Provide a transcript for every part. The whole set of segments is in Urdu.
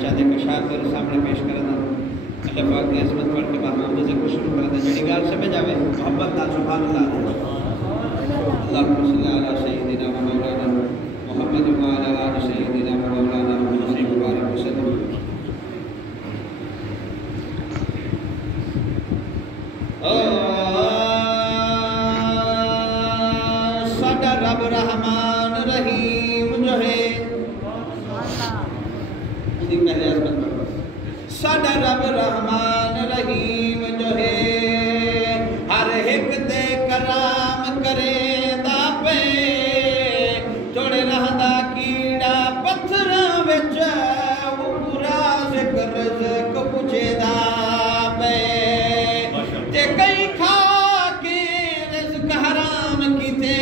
چاہتے کشار پر سامنے پیش کرنا اللہ پاک کی عظمت پڑھ کے محمود سے کچھ شروع کرنا جڑی گال سمجھ آوے محبت دا سبحان اللہ اللہم صلی علی سیدنا و مولانا محمد و علی آل سیدنا و مولانا محمد مبارک وسلم ساڈا رب رحمان رحیم جو ہے پہلے عظمت پڑھو ساڈا رب رحمان رحیم جو ہے ہر ایک دے کرام کرے دا پے توڑے رہدا کیڑا پتھراں وچ وہ پورا ذکر رزق پوچھے دا پے تے کئی کھا کے رزق حرام کیتے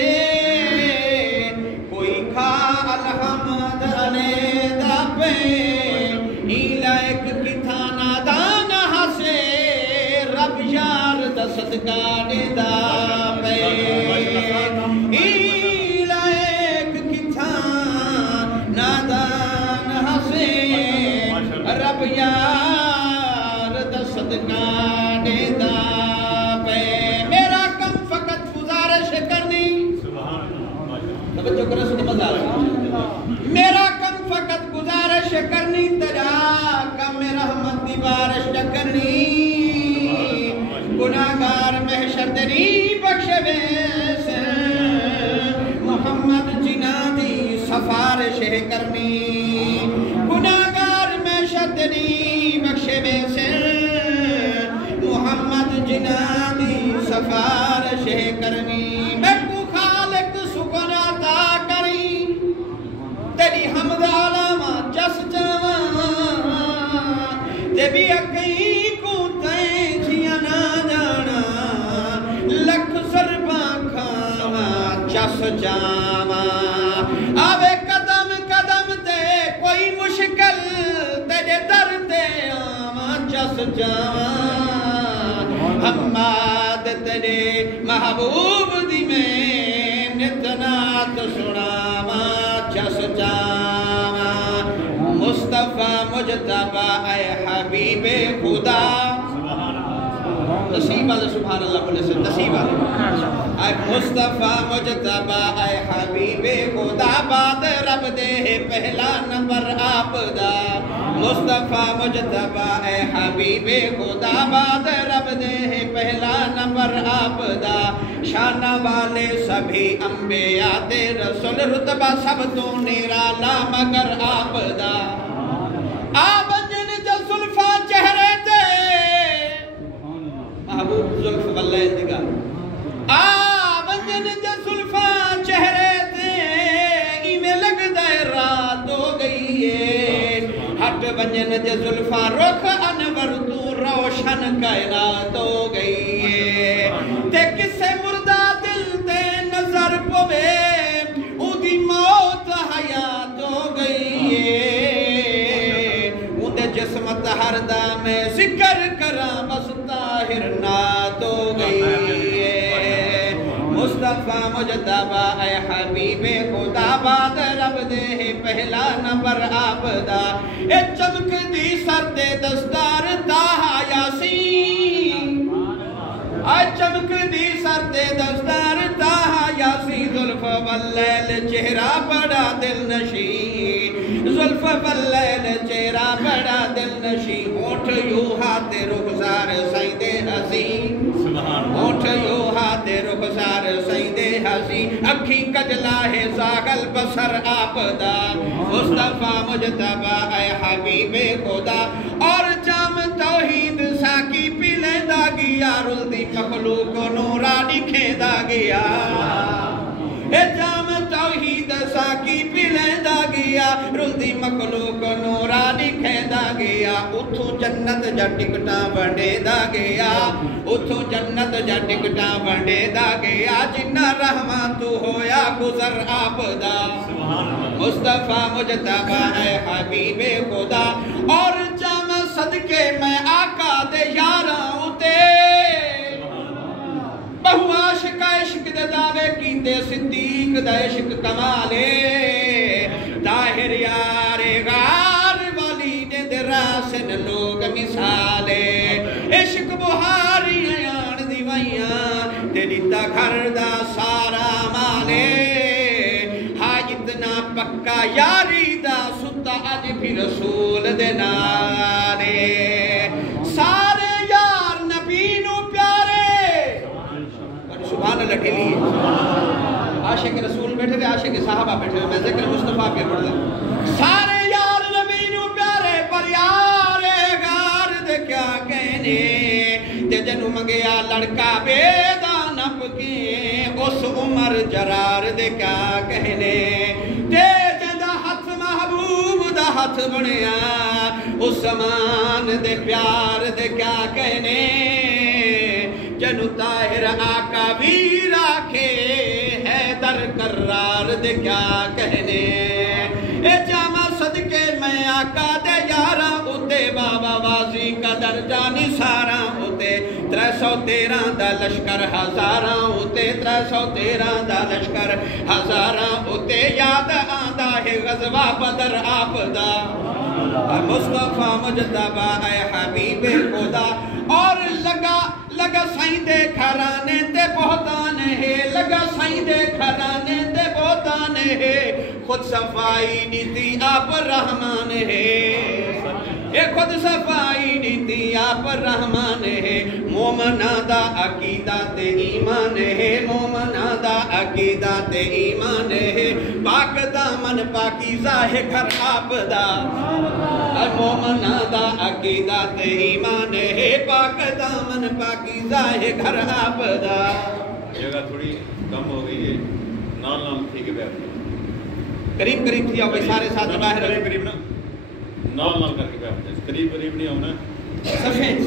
کوئی کھا الحمد علیہ دا پے صدقہ دیدا پے ایلائک کتھا نادان حسین رب یار دا صدقہ دیدا پے میرا کم فقط گزارش کرنی توجہ کرو سن مزار میرا کم فقط گزارش کرنی تجا کم رحمت دی بارش کرنی گناہگار محشر دنی بخشے ویسے محمد جنہ دی سفارش کرنی گناہگار محشر دنی بخشے ویسے محمد جنہ دی سفارش کرنی میں کو خالق سکن عطا کری تیری حمد علامہ جس جوان تے بھی اکئی کو تین جیانا چس جاما آوے قدم قدم تے کوئی مشکل تیرے در تے آما چس جاما حماد تیرے محبوب دی میں نتنات سناما چس جاما مصطفیٰ مجتبہ اے حبیب خدا نصیب والے سبحان اللہ بولے سے نصیب والے اے مصطفیٰ مجتبہ اے حبیب خدا بات رب دے پہلا نمبر آپ دا مصطفیٰ مجتبہ اے حبیب خدا بات رب دے پہلا نمبر آپ دا شانہ والے سبھی انبیاء دے رسول رتبہ سب تو نیرالا مگر آپ دا آپ جن جو ظلفہ چہرے تے محبوب ظلف واللہ اندگار آبندن جا ظلفہ چہرے تے ایمیں لگ دائے رات ہو گئی ہے ہٹ بنجن جا ظلفہ رخ انور تو روشن کائنات ہو گئی ہے تے کسے مردہ دل تے نظر پوے او دی موت حیات ہو گئی ہے او دے جسمت ہر دا میں ذکر کرا بس طاہر نات ہو گئی ہے مصطفیٰ مجتبہ اے حبیب خدا بات رب دے پہلا نمبر آپ دا اے چمک دی سر دے دستار تاہا یاسین اے چمک دی سر دے دستار تاہا یاسین ظلف واللیل چہرہ بڑا دل نشین ظلف واللیل چہرہ بڑا دل نشین ہوٹھ یوں ہاتھ رخسار سیدے حسین ہوٹھ یوں ہاتھ رخسار سیدے حسین اکھی کجلا ہے زاغل بسر آپ دا مصطفیٰ مجتبہ اے حبیب خدا اور جام توحید ساکی پلے دا گیا رل دی مخلوق نورانی کھیدا گیا اے جام توحید ساکی پلے دا گیا رل دی مخلوق نورانی کھیدا گیا اتھو جنت جا ٹکٹا بڑے دا گیا اتھو جنت جا ٹکٹا بڑے دا گیا جنہ رحمہ تو ہویا گزر آپ دا مصطفیٰ مجتبہ اے حبیب خدا اور جامع صدقے میں آقا دے یاراں اتے بہو عاشق عشق دے دعوے کیتے صدیق دے عشق کمالے طاہر یار غار والی گھر دا سارا مالے ہاں اتنا پکا یاری دا ستا اج بھی رسول دے نالے سارے یار نبی نو پیارے سبحان اللہ کے لیے عاشق رسول بیٹھے ہوئے عاشق صحابہ بیٹھے ہوئے میں ذکر مصطفیٰ پہ پڑھ دیں سارے یار نبی نو پیارے پر یار غار دے کیا کہنے تے جنو منگیا لڑکا بیدا نپ کے اس عمر جرار دے کیا کہنے تے جندہ ہاتھ محبوب دا ہاتھ بنیا اس زمان دے پیار دے کیا کہنے جنو طاہر آقا بھی راکھے حیدر کرار دے کیا کہنے اے جامع صدقے میں آقا دے یارہ اتے بابا واضی کا درجہ نثارہ اتے 313 دا لشکر ہزاراں اتے 313 دا لشکر ہزاراں اتے یاد آندہ ہے غزوہ بدر آپ دا مصطفیٰ مجتبہ اے حبیب خدا اور لگا سائیں دے گھرانے تے بہتان ہے لگا سائیں دے گھرانے تے بہتان ہے خود صفائی نیتی آپ رحمان ہے اے خود صفائی نیتی آپ رحمان ہے مومنہ دا عقیدہ تے ایمان ہے مومنہ دا عقیدہ تے ایمان ہے پاک دامن پاکیزہ ہے گھر آپ دا مومنہ دا عقیدہ تے ایمان ہے پاک دامن پاکیزہ ہے گھر آپ دا جگہ تھوڑی کم ہو گئی ہے نام تھی کہ بیٹھ قریب تھی آؤ سارے ساتھ باہر قریب نا نام کر کے بیٹھ قریب نہیں ہونا سفید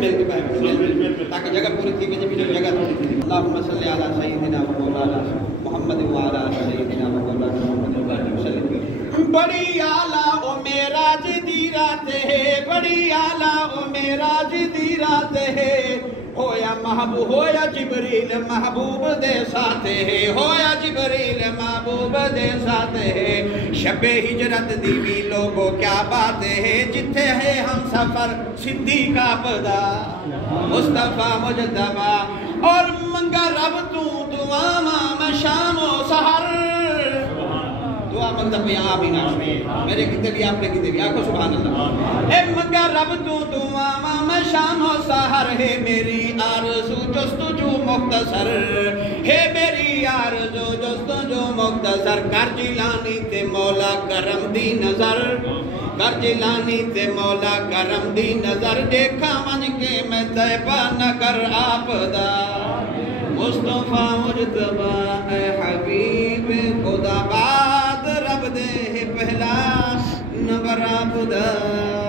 میل کے باہر تاکہ جگہ پوری تھی کہ جب جگہ تھوڑی تھی اللہم صلی علی سیدنا و مولانا محمد و علی سیدنا و مولانا محمد و علی وسلم بڑی آلہ او معراج دی رات ہے بڑی آلہ او معراج دی رات ہے ہویا محبوب ہویا جبریل محبوب دے ساتھ ہے ہویا جبریل محبوب دے ساتھ ہے شب ہجرت دی بھی لوگوں کیا بات ہے جتھے ہے ہم سفر صدیق آبدا مصطفیٰ مجتبہ اور منگا رب تو دعا ماں شام و سحر دعا منگتا پہ آمین میرے کتے بھی آپ نے کتے بھی آنکھو سبحان اللہ اے منگا رب تو دعا ماں شام و سحر ہے میری آرزو جستجو مختصر ہے میری آرزو جستجو مختصر کر جیلانی تے مولا کرم دی نظر کر جیلانی تے مولا کرم دی نظر دیکھا من کے میں طیبہ نگر آپ دا مصطفیٰ مجتبہ اے حبیب خدا بات رب دے پہلا نبر آپ دا